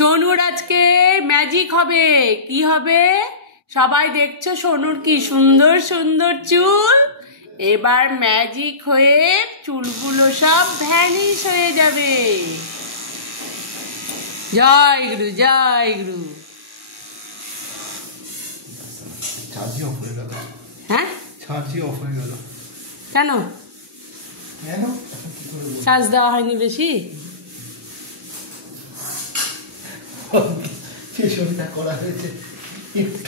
সোনুর আজকে ম্যাজিক হবে। কি হবে সবাই দেখছো? সোনুর কি সুন্দর সুন্দর চুল। এবার ম্যাজিক হয়ে চুলগুলো সব ভ্যানিশ হয়ে যাবে। জয় গুরু, জয় গুরু। চার্জই অফ হয়ে গেল। হ্যাঁ, চার্জই অফ হয়ে গেল কেন? কেন চার্জ দেওয়া হয়নি বেশি? ফেশনটা করা হয়েছে।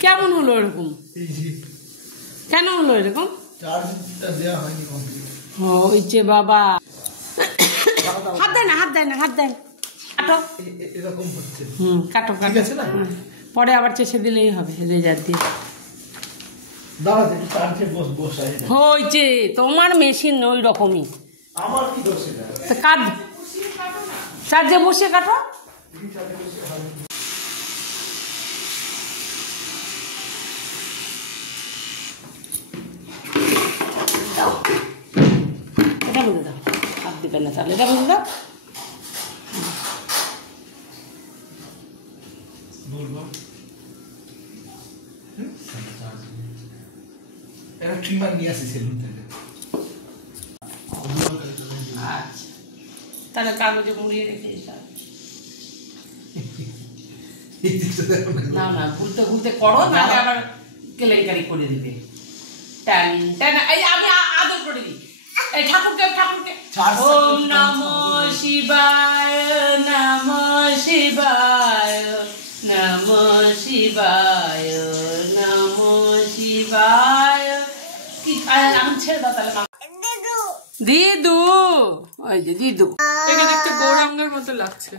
কেমন হলো এরকম? এই যে কেন হলো এরকম? চার্জটা দেওয়া হয়নি কমপ্লিট। ওই যে বাবা, হাত দেয় না, হাত দেয় না, হাত দেয় না। কাটো। এরকম হচ্ছে। কাটো ঠিক কাটো। আছে না? পরে আবার চেষে দিলেই হবে রেজার দিয়ে। দাঁড়া দেখি চার্জে বসাই। হয়েছে, তোমার মেশিন ওই রকমই। আমার কি দোষ এটা? তো কাট, চার্জে বসে কাটো। এটা বুঝে দাও, হাত দিবে না তাহলে। এটা বুঝে দাও। একটা ট্রিমার নিয়ে আসি সেলুন থেকে। আচ্ছা, তাহলে কাগজে মুড়িয়ে রেখে না না, ভুলতে ভুলতে করো, নাহলে আবার কেলেঙ্কারি করে দিবে। টান টান। এই আমি আদর করে দিই। এই ঠাকুরকে, ঠাকুরকে ওম নমো শিবায়, নমো শিবায়, নমো শিবায়, নমো শিবায়। কি আমি ছেড়ে দাও তাহলে। দিদু, ওই যে দিদু, দেখতে গৌরাঙ্গের মতো লাগছে।